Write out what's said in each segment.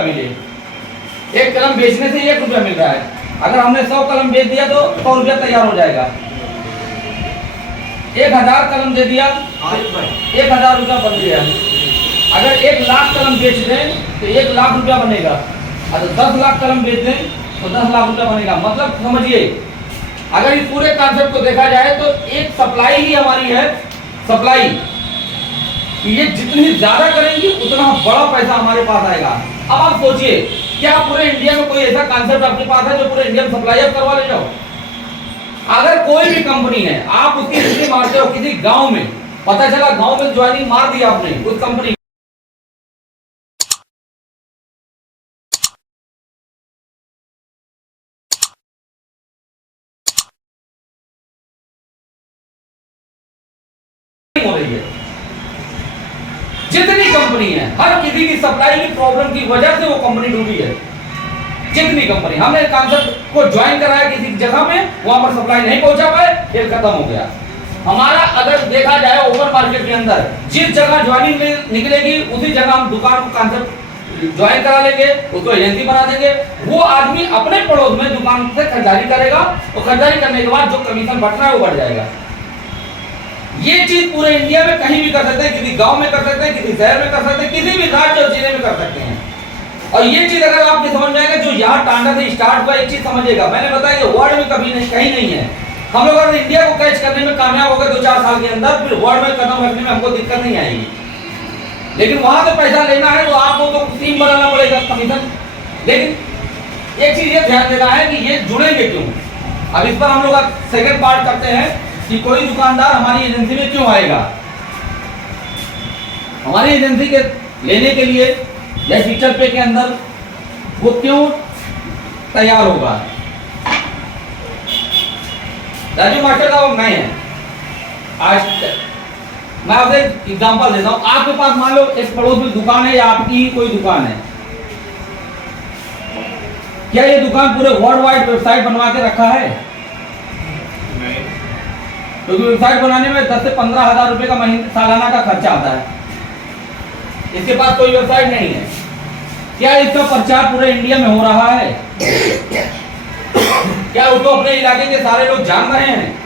मिले। एक कलम बेचने से 1 रुपया मिल रहा है। अगर हमने 100 कलम बेच दिया तो 100 रुपया तैयार हो जाएगा। 1000 कलम दे दिया 1000 रुपया बन गया। अगर 1 लाख कलम बेच दें तो 1 लाख रुपया बनेगा। अगर 10 लाख कलम बेच दें तो 10 लाख रुपया बनेगा। मतलब समझिए, अगर इस पूरे कॉन्सेप्ट को देखा जाए तो एक सप्लाई ही हमारी है। सप्लाई ये जितनी ज्यादा करेंगी उतना बड़ा पैसा हमारे पास आएगा। अब आप सोचिए, क्या पूरे इंडिया में कोई ऐसा कॉन्सेप्ट आपके पास है जो पूरे इंडिया में सप्लाई आप करवा ले जाओ? अगर कोई भी कंपनी है, आप उसकी एंट्री मारते हो किसी गांव में, पता चला गांव में ज्वाइनिंग मार दिया आपने उस कंपनी हो रही है। जितनी कंपनी है, हर किसी की सप्लाई की प्रॉब्लम की वजह से वो कंपनी डूबी है। जितनी कंपनी, हमने कॉन्सेप्ट को ज्वाइन कराया किसी जगह में, वहां पर सप्लाई नहीं पहुंचा पाए, फिर खत्म हो गया हमारा। अगर देखा जाए ओपन मार्केट के अंदर जिस जगह ज्वाइनिंग निकलेगी उसी जगह हम दुकान को कॉन्सेप्ट ज्वाइन करा लेंगे, उसको एजेंसी बना देंगे। वो आदमी अपने पड़ोस में दुकान से खरीदारी करेगा और खरीदारी करने के बाद जो कमीशन बढ़ना है वो बढ़ जाएगा। ये चीज पूरे इंडिया में कहीं भी कर सकते हैं, किसी गांव में कर सकते हैं, किसी शहर में कर सकते हैं, किसी भी राज्य और जिले में कर सकते हैं। और ये चीज अगर आपके समझ में आएगा, जो यहाँ टांडा से स्टार्ट हुआ, एक चीज समझिएगा, मैंने बताया कि वर्ल्ड में कभी नहीं, कहीं नहीं है। हम लोग अगर इंडिया को कैच करने में कामयाब हो गए 2-4 साल के अंदर, फिर वर्ल्ड में कदम रखने में हमको दिक्कत नहीं आएगी। लेकिन वहां से पैसा लेना है तो आपको तो टीम बनाना पड़ेगा, कमीशन। लेकिन एक चीज ये ध्यान देना है कि ये जुड़ेंगे क्यों। अब इस पर हम लोग सेकंड पार्ट करते हैं कि कोई दुकानदार हमारी एजेंसी में क्यों आएगा। हमारी एजेंसी के लेने के लिए या टीचर पे के अंदर वो क्यों तैयार होगा। राजू मास्टर का वो नहीं है। आज मैं आपसे एग्जांपल देता हूं। आपके पास मान लो एक पड़ोस में दुकान है या आपकी ही कोई दुकान है, क्या ये दुकान पूरे वर्ल्ड वाइड वेबसाइट बनवा के रखा है? क्योंकि वेबसाइट बनाने में 10 से 15 हजार रुपए का महीने सालाना का खर्चा आता है। इसके पास कोई वेबसाइट नहीं है। क्या इसका प्रचार पूरे इंडिया में हो रहा है? क्या उसको अपने इलाके के सारे लोग जान रहे हैं?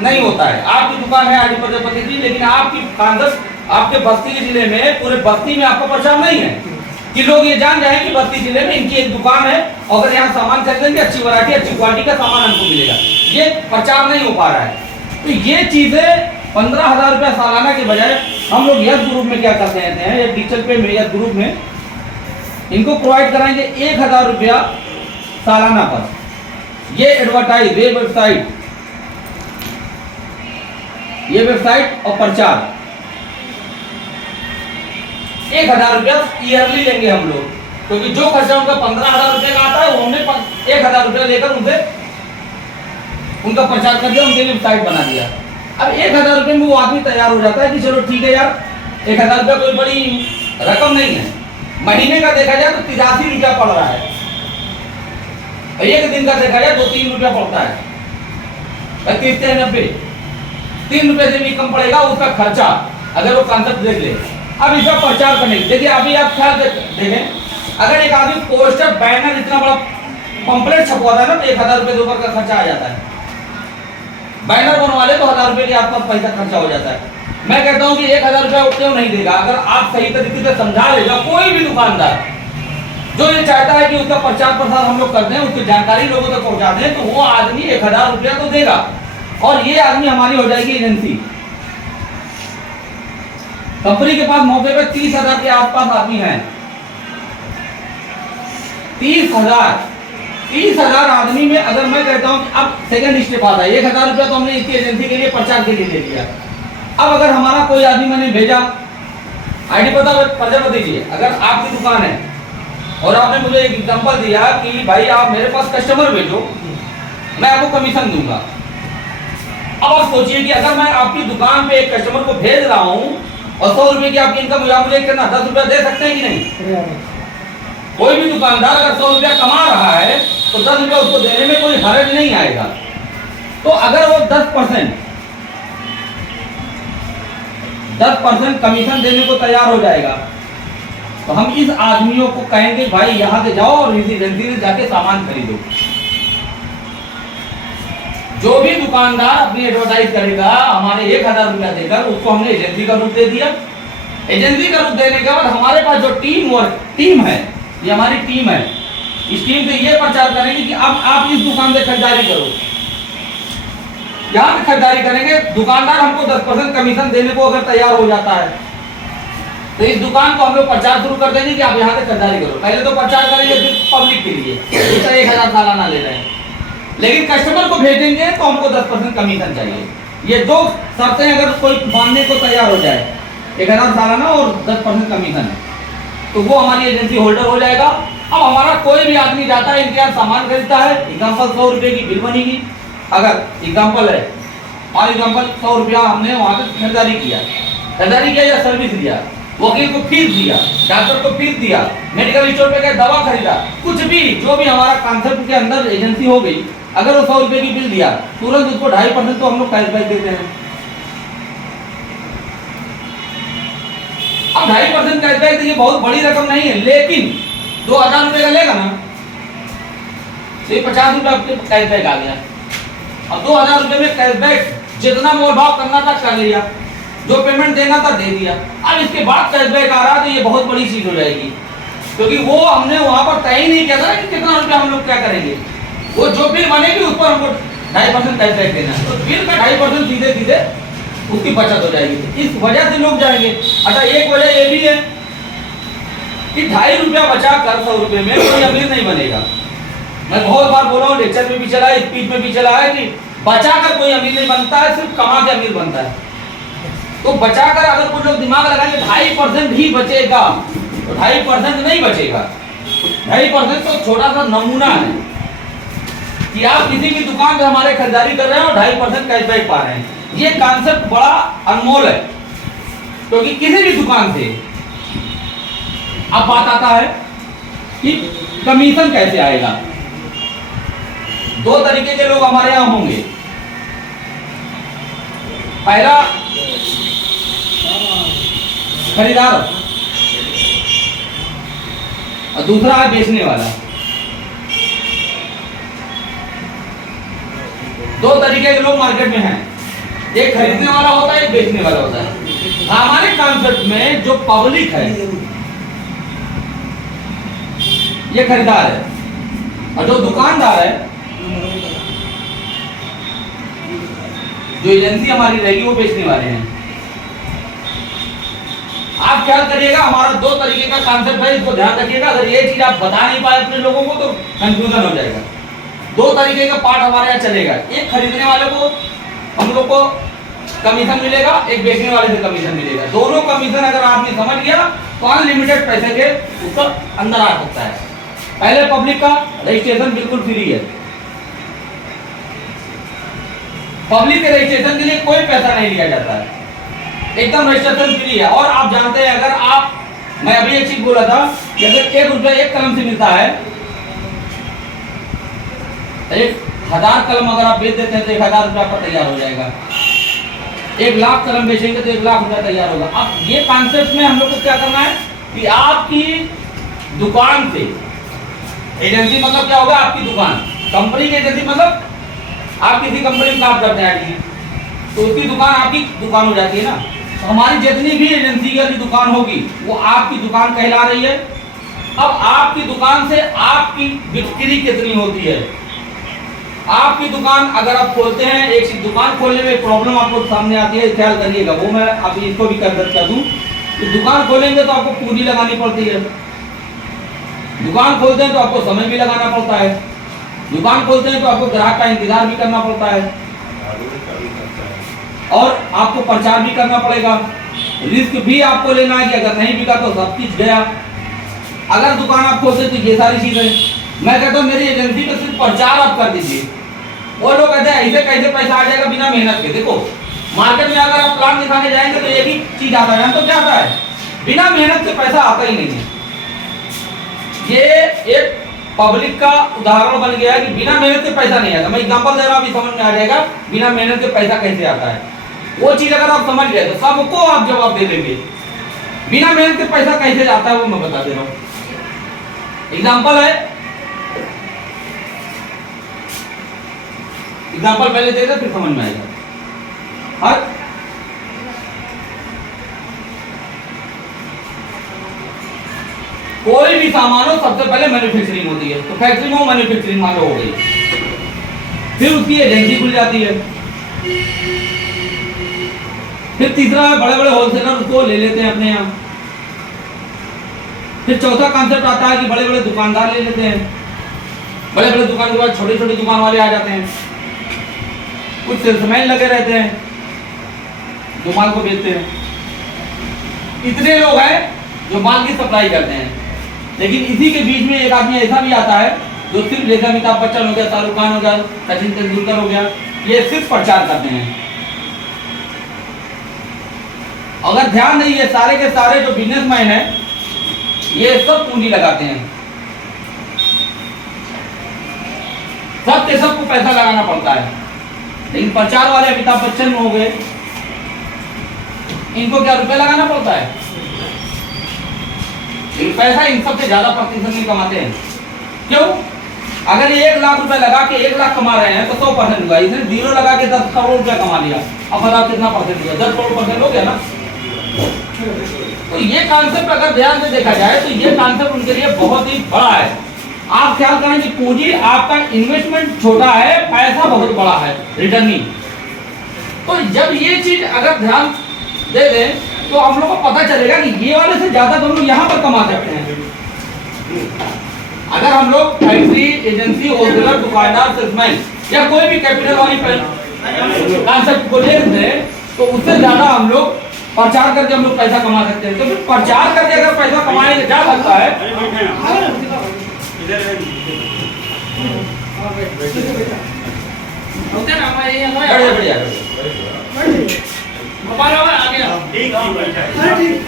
नहीं होता है। आपकी दुकान है आदि प्रजापति की, लेकिन आपकी कांग्रेस आपके बस्ती के जिले में, पूरे बस्ती में आपका प्रचार नहीं है कि लोग ये जान जाए कि बस्ती जिले में इनकी एक दुकान है, अगर यहाँ सामान खरीदेंगे अच्छी वैरायटी अच्छी क्वालिटी का सामान हमको मिलेगा। ये प्रचार नहीं हो पा रहा है। तो ये चीजें 15,000 रुपया सालाना के बजाय हम लोग यस ग्रुप में क्या करते हैं, या डिजिटल पे में, यस ग्रुप में इनको प्रोवाइड कराएंगे 1000 रुपया सालाना पर। ये एडवर्टाइज, ये वेबसाइट और प्रचार 1000 रुपया ईयरली लेंगे हम लोग, क्योंकि जो खर्चा उनका 15,000 रुपये का आता है वो हमने 1000 रुपया लेकर उनसे उनका प्रचार कर दिया, उनके लिए वेबसाइट बना दिया। अब 1000 रुपये में वो आदमी तैयार हो जाता है कि चलो ठीक है यार, 1000 रुपया कोई बड़ी रकम नहीं है। महीने का देखा जाए तो 83 रुपया पड़ रहा है, एक दिन का देखा जाए 2-3 रुपया पड़ता है, 30 से 90, 3 रुपए से भी कम पड़ेगा उसका खर्चा, अगर वो कॉन्सेप्ट देख ले। अब इसका प्रचार करने देखिए, अभी आप ख्याल देखें, अगर एक आदमी पोस्टर, बैनर, इतना बड़ा पंपलेट छपवाता है ना, तो 1000 रुपये के ऊपर का खर्चा आ जाता है। बैनर बनवा ले तो 1000 रुपये के आसपास पैसा खर्चा हो जाता है। मैं कहता हूं कि 1000 रुपया क्यों नहीं देगा? अगर आप सही तरीके से समझा लेगा, कोई भी दुकानदार जो ये चाहता है कि उसका प्रचार प्रसार हम लोग कर दें, उसकी जानकारी लोगों तक पहुंचा दें, तो वो आदमी 1000 रुपया तो देगा और ये आदमी हमारी हो जाएगी एजेंसी। कंपनी के पास मौके पे 30,000 के आसपास आदमी हैं। 30,000 आदमी में अगर मैं कहता हूं कि अब सेकंड स्टेप आता है, 1000 रुपया तो हमने इसकी एजेंसी के लिए प्रचार के लिए ले लिया। अब अगर हमारा कोई आदमी मैंने भेजा, आईडी पता दीजिए, अगर आपकी दुकान है और आपने मुझे एक एग्जांपल दिया कि भाई आप मेरे पास कस्टमर भेजो, मैं आपको कमीशन दूंगा। अब आप सोचिए कि अगर मैं आपकी दुकान पे एक कस्टमर को भेज रहा हूं और 100 रुपए की आपकी इनकम मुझे करना, 10 रुपया दे सकते हैं कि नहीं? कोई भी दुकानदार अगर 100 रुपया कमा रहा है तो 10 रुपया उसको देने में कोई हर्ज नहीं आएगा। तो अगर वो 10% कमीशन देने को तैयार हो जाएगा तो हम इस आदमियों को कहेंगे भाई यहाँ से जाओ और इसी एजेंसी से जाके सामान खरीदो। जो भी दुकानदार अपनी एडवर्टाइज करेगा हमारे 1000 रुपया देकर, उसको हमने एजेंसी का रूप दे दिया। एजेंसी का रूप देने के बाद हमारे पास जो टीम है, ये हमारी टीम है, इस टीम से ये प्रचार करेंगे कि अब आप इस दुकान से खरीदारी करो, यहाँ से खरीदारी करेंगे। दुकानदार हमको 10% कमीशन देने को अगर तैयार हो जाता है तो इस दुकान को हम लोग प्रचार शुरू कर देंगे कि आप यहाँ से खरीदारी करो। पहले तो प्रचार करेंगे सिर्फ पब्लिक के लिए, दूसरा 1000 सालाना ले रहे हैं, लेकिन कस्टमर को भेजेंगे तो हमको 10% कमीशन चाहिए। ये दो शर्तें अगर कोई मानने को तैयार हो जाए, 1000 सालाना और 10% कमीशन, तो वो हमारी एजेंसी होल्डर हो जाएगा। अब हमारा कोई भी आदमी जाता है, इनके यहाँ सामान खरीदता है, एग्जाम्पल 100 रुपये की बिल बनेगी, अगर एग्जाम्पल है, और एग्जाम्पल 100 रुपया हमने वहाँ पे खरीदारी किया या सर्विस दिया, वकील को फीस दिया, डॉक्टर को फीस दिया, मेडिकल स्टोर पे गए दवा खरीदा, कुछ भी जो भी हमारा कॉन्सेप्ट के अंदर एजेंसी हो गई, अगर वो 100 रुपये की बिल दिया, तुरंत उसको 2.5% तो हम लोग कैशबैक देते हैं। अब 2.5% कैशबैक देखिए बहुत बड़ी रकम नहीं है, लेकिन 2000 रुपये का लेगा ना तो ये 50 रुपये आपके कैशबैक आ गया। अब 2000 रुपये में कैशबैक जितना मोल भाव करना था कर लिया, जो पेमेंट देना था दे दिया। अब इसके बाद कैशबैक आ रहा है तो ये बहुत बड़ी चीज हो जाएगी, क्योंकि वो हमने वहां पर तय ही नहीं किया था कि कितना रुपया हम लोग क्या करेंगे। वो जो बिल बनेगी उस पर हमको 2.5% कैशबैक देना है, तो बिल का 2.5% सीधे सीधे उसकी बचत हो जाएगी। इस वजह से लोग जाएंगे। अच्छा, एक वजह ये भी है कि 2.5 रुपया बचा कर 100 रुपये में कोई अमीर नहीं बनेगा। मैं बहुत बार बोला हूँ, लेक्चर में भी चला है, स्पीच में भी चला है कि बचाकर कोई अमीर नहीं बनता है, सिर्फ कमा के अमीर बनता है। तो बचाकर अगर कुछ लोग दिमाग लगाएंगे 2.5% ही बचेगा, तो 2.5% नहीं बचेगा। 2.5% तो छोटा सा नमूना है कि आप किसी भी दुकान से हमारे खरीदारी कर रहे हैं और 2.5% कैशबैक पा रहे हैं। ये कॉन्सेप्ट बड़ा अनमोल है, क्योंकि किसी भी दुकान से अब बात आता है कि कमीशन कैसे आएगा। 2 तरीके के लोग हमारे यहाँ होंगे। पहला खरीदार और दूसरा है बेचने वाला। 2 तरीके के लोग मार्केट में हैं, एक खरीदने वाला होता है, एक बेचने वाला होता है। हमारे कॉन्सेप्ट में जो पब्लिक है ये खरीदार है, और जो दुकानदार है, जो एजेंसी हमारी रहेगी, वो बेचने वाले हैं। आप ख्याल करिएगा, हमारा 2 तरीके का कॉन्सेप्ट है, इसको ध्यान रखिएगा। अगर ये चीज आप बता नहीं पाए अपने लोगों को तो कंफ्यूजन हो जाएगा। 2 तरीके का पार्ट हमारे यहाँ चलेगा। एक खरीदने वाले को हम लोग को कमीशन मिलेगा, एक बेचने वाले से कमीशन मिलेगा। दोनों कमीशन अगर आदमी समझ गया तो अनलिमिटेड पैसे के ऊपर अंदर आ सकता है। पहले पब्लिक का रजिस्ट्रेशन बिल्कुल फ्री है, पब्लिक के रजिस्ट्रेशन के लिए कोई पैसा नहीं लिया जाता है, एकदम रजिस्ट्रेशन फ्री है। और आप जानते हैं, अगर आप, मैं अभी एक चीज बोला था कि अगर 1 रुपया एक कलम से मिलता है, 1000 कलम अगर आप बेच देते हैं तो 1000 रुपया आपका तैयार हो जाएगा। 1 लाख कलम बेचेंगे तो 1 लाख रुपया तैयार होगा। अब ये कॉन्सेप्ट में हम लोग को क्या करना है कि आपकी दुकान से, एजेंसी मतलब क्या होगा, आपकी दुकान, कंपनी की एजेंसी मतलब आप किसी कंपनी में काम करते हैं तो उसकी दुकान आपकी दुकान हो जाती है ना। तो हमारी जितनी भी एजेंसी वाली दुकान होगी वो आपकी दुकान कहला रही है। अब आपकी दुकान से आपकी बिक्री कितनी होती है, आपकी दुकान अगर आप खोलते हैं, एक चीज दुकान खोलने में प्रॉब्लम आपको सामने आती है, ख्याल करिएगा, वो मैं अभी इसको भी कर दूं कि दुकान खोलेंगे तो आपको पूंजी लगानी पड़ती है, दुकान खोलते हैं तो आपको समय भी लगाना पड़ता है, दुकान खोलते हैं तो आपको ग्राहक का इंतजार भी करना पड़ता है, और आपको प्रचार भी करना पड़ेगा, रिस्क भी आपको लेना है कि अगर नहीं बिका तो सब चीज गया। अगर दुकान आप खोलते तो ये सारी चीजें, मैं कहता हूँ मेरी एजेंसी में सिर्फ प्रचार आप कर दीजिए। वो लोग कहते हैं ऐसे कैसे पैसा आ जाएगा बिना मेहनत के। देखो मार्केट में अगर आप प्लान दिखाने जाएंगे तो एक ही चीज आता है, तो क्या आता है, बिना मेहनत के पैसा आता ही नहीं है। ये एक पब्लिक का उदाहरण बन गया है कि बिना मेहनत के पैसा नहीं आता। मैं एग्जांपल दे रहा हूँ, अभी समझ में आ जाएगा बिना मेहनत के पैसा कैसे आता है। वो चीज अगर आप समझ गए तो सबको आप जवाब दे देंगे। बिना मेहनत के पैसा कैसे जाता है वो मैं बता दे रहा हूँ। एग्जाम्पल है, एग्जाम्पल पहले दे दे फिर समझ में आएगा। हर कोई भी सामान हो सबसे पहले मैन्युफैक्चरिंग होती है, तो फैक्ट्री में मैन्युफैक्चरिंग मान लो हो गई, फिर उसकी एजेंसी खुल जाती है, फिर तीसरा बड़े बड़े होलसेलर उसको ले लेते हैं अपने यहाँ, फिर चौथा कॉन्सेप्ट आता है कि बड़े बड़े दुकानदार ले लेते हैं, बड़े बड़े दुकान के बाद छोटे छोटे दुकान वाले आ जाते हैं, कुछ सेल्समैन लगे रहते हैं जो माल को बेचते हैं। इतने लोग हैं जो माल की सप्लाई करते हैं, लेकिन इसी के बीच में एक आदमी ऐसा भी आता है जो सिर्फ जैसे अमिताभ बच्चन हो गया, शाहरुख खान हो गया, सचिन तेंदुलकर हो गया, ये सिर्फ प्रचार करते हैं। अगर ध्यान नहीं, ये सारे के सारे जो बिजनेसमैन हैं ये सब पूंजी लगाते हैं, सब के सबको पैसा लगाना पड़ता है। लेकिन प्रचार वाले अमिताभ बच्चन हो गए, इनको क्या रुपए लगाना पड़ता है? पैसा इन सबसे ज्यादा प्रतिशत नहीं कमाते हैं। क्यों? अगर 1 लाख रुपए लगा के 1 लाख कमा रहे हैं तो 100% हुआ, इसने 0 लगा के 10 करोड़ रुपया कमा लिया। अब बताओ कितना परसेंट हुआ? 10 करोड़ परसेंट हो गया ना। तो ये कॉन्सेप्ट अगर ध्यान से देखा जाए तो ये कॉन्सेप्ट उनके लिए बहुत ही बड़ा है। आप ख्याल करें कि पूंजी आपका इन्वेस्टमेंट छोटा है, पैसा बहुत बड़ा है रिटर्निंग। तो जब ये चीज अगर ध्यान दे दें तो हम लोग को पता चलेगा कि ये वाले से ज्यादा तो हम लोग यहाँ पर कमा सकते हैं। अगर हम लोग फैक्ट्री, एजेंसी, होलसेलर, दुकानदार, सेल्समैन या कोई भी कैपिटल वाली कॉन्सेप्ट को लेते हैं तो उससे ज्यादा हम लोग प्रचार करके हम लोग पैसा कमा सकते हैं। तो फिर प्रचार करके अगर पैसा कमाने जा सकता है,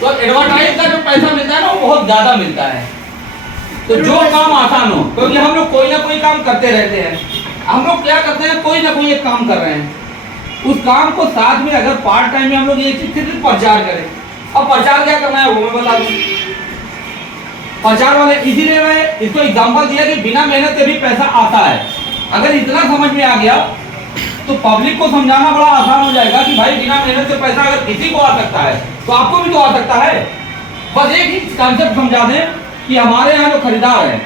तो एडवर्टाइज का जो पैसा मिलता है ना वो बहुत ज्यादा मिलता है। तो जो काम आसान हो, क्योंकि हम लोग कोई ना कोई काम करते रहते हैं, हम लोग क्या करते हैं, कोई ना कोई एक काम कर रहे हैं, उस काम को साथ में अगर पार्ट टाइम में हम लोग ये चीज सिर्फ प्रचार करें। अब प्रचार क्या करना है वो मैं बता दूं। प्रचार वाले इसीलिए मैं इसको एग्जांपल दिया कि बिना मेहनत के भी पैसा आता है। अगर इतना समझ में आ गया तो पब्लिक को समझाना बड़ा आसान हो जाएगा कि भाई बिना मेहनत से पैसा अगर किसी को आ सकता है तो आपको भी तो आ सकता है। बस एक ही कॉन्सेप्ट समझा दें कि हमारे यहाँ जो खरीदार है,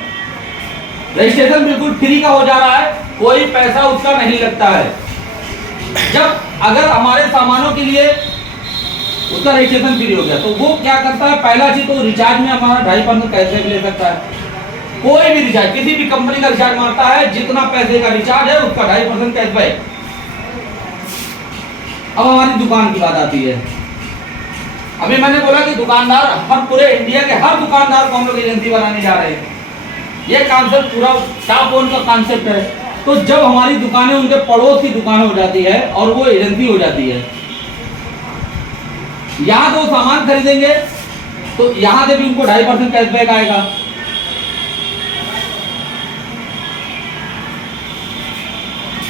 रजिस्ट्रेशन बिल्कुल फ्री का हो जा रहा है, कोई पैसा उसका नहीं लगता है। जब अगर हमारे सामानों के लिए उसका रजिस्ट्रेशन फ्री हो गया तो वो क्या करता है, पहला चीज तो रिचार्ज में हमारा 2.5% कैशबैक ले सकता है। कोई भी रिचार्ज, किसी भी कंपनी का रिचार्ज मारता है, जितना पैसे का रिचार्ज है उसका 2.5% कैशबैक। अब हमारी दुकान की बात आती है। अभी मैंने बोला कि दुकानदार, हर पूरे इंडिया के हर दुकानदार को हम लोग एजेंसी बनाने जा रहे हैं। ये कॉन्सेप्ट पूरा टॉप वन का कॉन्सेप्ट है। तो जब हमारी दुकानें उनके पड़ोस की दुकान हो जाती है और वो एजेंसी हो जाती है, यहाँ तो सामान खरीदेंगे तो यहाँ से भी उनको 2.5% कैशबैक आएगा।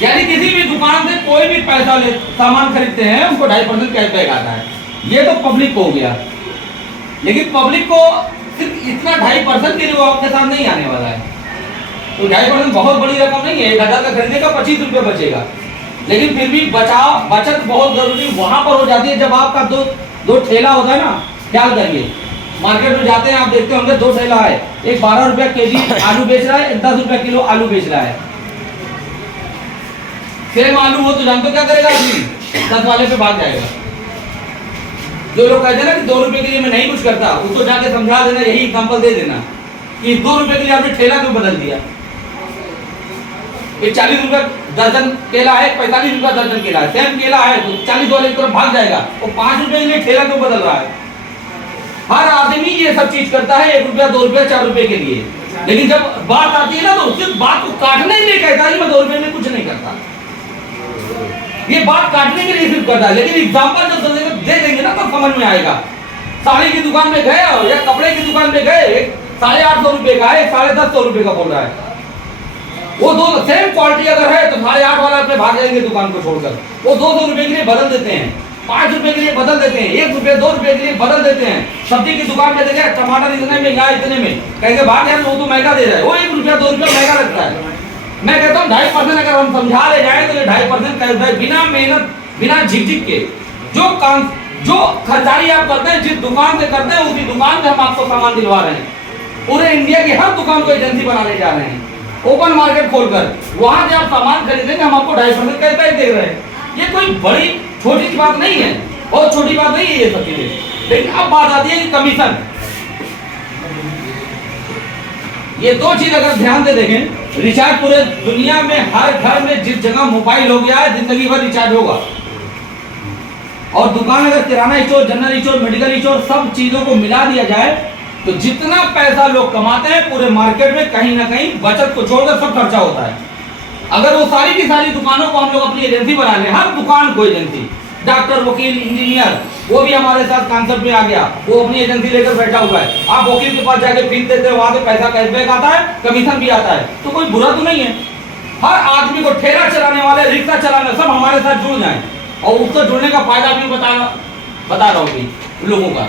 यानी किसी भी दुकान से कोई भी पैसा ले सामान खरीदते हैं उनको 2.5% कैशबैक आता है। ये तो पब्लिक को हो गया, लेकिन पब्लिक को सिर्फ इतना 2.5% के लिए वो आपके साथ नहीं आने वाला है। तो 2.5% बहुत बड़ी रकम नहीं है। 1,000 का खरीदेगा 25 रुपये बचेगा, लेकिन फिर भी बचत बहुत जरूरी वहां पर हो जाती है जब आपका दो ठेला होता है ना। ख्याल करिए, मार्केट में जाते हैं आप देखते होंगे 2 ठेला है, एक 12 रुपया केजी आलू बेच रहा है, एक 10 रुपया किलो आलू बेच रहा है। सेम आलू हो तो जानते क्या करेगा आदमी, 10 वाले पे भाग जाएगा। जो लोग कहते हैं ना कि 2 रुपए के लिए मैं नहीं कुछ करता, उसको जाके समझा देना, यही एग्जांपल दे देना कि 2 रुपए के लिए आपने ठेला क्यों बदल दिया। एक 40 रुपए दर्जन केला है, 45 रुपया दर्जन केला है, सेम केला है तो 40 वाले की तरफ भाग जाएगा। वो 5 रुपए के लिए ठेला क्यों बदल रहा है? हर आदमी ये सब चीज करता है 1 रुपया 2 रुपया 4 रुपए के लिए, लेकिन जब बात आती है ना तो उसकी बात को काटने के लिए कहता है मैं 2 रुपए में कुछ नहीं करता। ये बात काटने के लिए सिर्फ करता है, लेकिन एग्जाम्पल जब दे देंगे ना तो समझ में आएगा। साड़ी की दुकान में गए या कपड़े की दुकान में गए, 850 रुपए का है, 1050 रुपए का बोल रहा है। वो दो सेम क्वालिटी अगर है तो 850 वाला पे भाग जाएंगे दुकान को छोड़कर, वो 200 रुपए के लिए बदल देते हैं। ₹5 के लिए बदल देते हैं, ₹1 ₹2 के लिए बदल देते हैं। सब्जी की दुकान में देखे टमाटर इतने में या इतने में, कहेंगे भाग यार वो तो महंगा दे रहा है, वो ₹1 ₹2 महंगा लगता है। मैं कहता हूँ 2.5% अगर हम समझा ले जाए तो ये 2.5% कैशबैक बिना मेहनत बिना झिकझिक के जो खरीदारी आप करते हैं, जिस दुकान से करते हैं उसी दुकान से हम आपको सामान दिलवा रहे हैं। पूरे इंडिया की हर दुकान को एजेंसी बनाने जा रहे हैं, ओपन मार्केट खोलकर वहां से आप सामान खरीदेंगे, हम आपको 2.5% कैशबैक दे रहे हैं। ये कोई बड़ी छोटी बात नहीं है, बहुत छोटी बात नहीं है ये सब चीजें। लेकिन अब बात आती है कि कमीशन, ये दो चीज अगर ध्यान से देखें, रिचार्ज पूरे दुनिया में हर घर में जिस जगह मोबाइल हो गया है, जिंदगी भर रिचार्ज होगा। और दुकान अगर किराना store, general store, medical store सब चीजों को मिला दिया जाए तो जितना पैसा लोग कमाते हैं पूरे मार्केट में कहीं ना कहीं बचत को छोड़कर सब खर्चा होता है। अगर वो सारी की सारी दुकानों को हम लोग अपनी एजेंसी बना लें, हर दुकान को एजेंसी, डॉक्टर, वकील, इंजीनियर, वो भी हमारे साथ कॉन्सेप्ट में आ गया, वो अपनी एजेंसी लेकर बैठा हुआ है। आप वकील के पास जाके फीस देते हो, वहां से पैसा कैशबैक आता है, कमीशन भी आता है, तो कोई बुरा तो नहीं है। हर आदमी को, ठेला चलाने वाले, रिक्शा चलाने, सब हमारे साथ जुड़ जाए और उसको जुड़ने का फायदा भी बता रहा हूँ लोगों का।